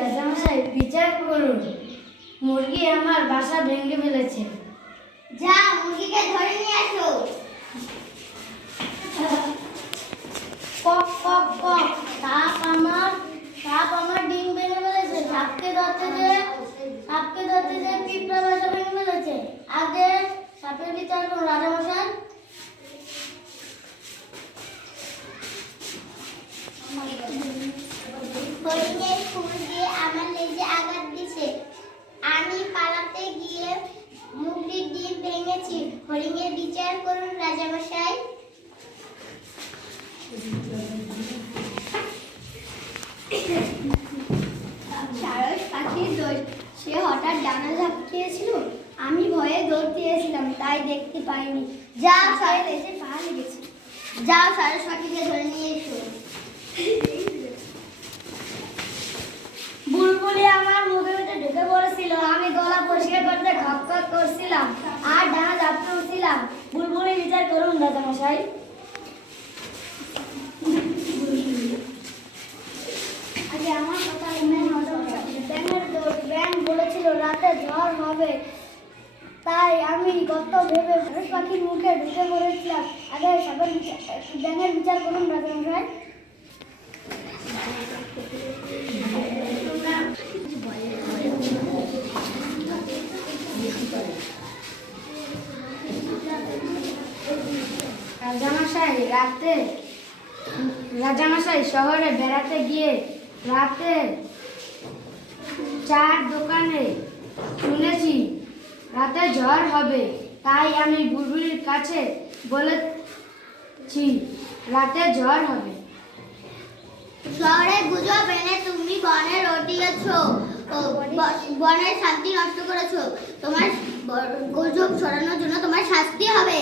রাজামশাই বিচার করুন, মুরগি আমার বাসা ভেঙে ফেলেছে। যা মুরগিকে ধরে নিয়ে আসো। কক কক কক, সাপ আমার ডিম ভেঙে ফেলেছে। সাপকে ধরতে যে পিঁপড়া বাসা ভেঙে ফেলেছে। আগে সাপের বিচার করুন রাজামশাই। হরিণের ফুল দিয়ে আমার লেজে আঘাত দিছে। আমি পালাতে গিয়ে মুরগির ডিম ভেঙেছি। হরিণের বিচার করুন রাজামশাই। সারস পাখির দোষ, সে হঠাৎ ডানা ঝাপটিয়েছিল। আমি ভয়ে দৌড় দিয়েছিলাম, তাই দেখতে পাইনি। যাও সারস, এসে পা লেগেছে। যাও সারস পাখিকে ধরে নিয়ে এসো। বুলবুলি আমার মুখের ভিতরে ঢুকে পড়েছিল। আমি গলা পরিষ্কার করতে খক খক করছিলাম আর ডানা ঝাপটে উঠছিলাম। বুলবুলি বিচার করুন রাজামশাই। আগে আমার কথা শুনে ব্যাং বলেছিল রাতে ঝড় হবে, তাই আমি কত ভেবে সারস পাখির মুখে ঢুকে পড়েছিলাম। আগে ব্যাঙের বিচার করুন রাজামশাই। রাজামশাই শহরে বেড়াতে গিয়ে রাতে চার দোকানে শুনেছি রাতে ঝড় হবে, তাই আমি বুলবুলির কাছে বলেছি রাতে ঝড় হবে। শহরে গুজব এনে তুমি বনে রটিয়েছ, বনের শান্তি নষ্ট করেছো। তোমার গুজব ছড়ানোর জন্য তোমার শাস্তি হবে।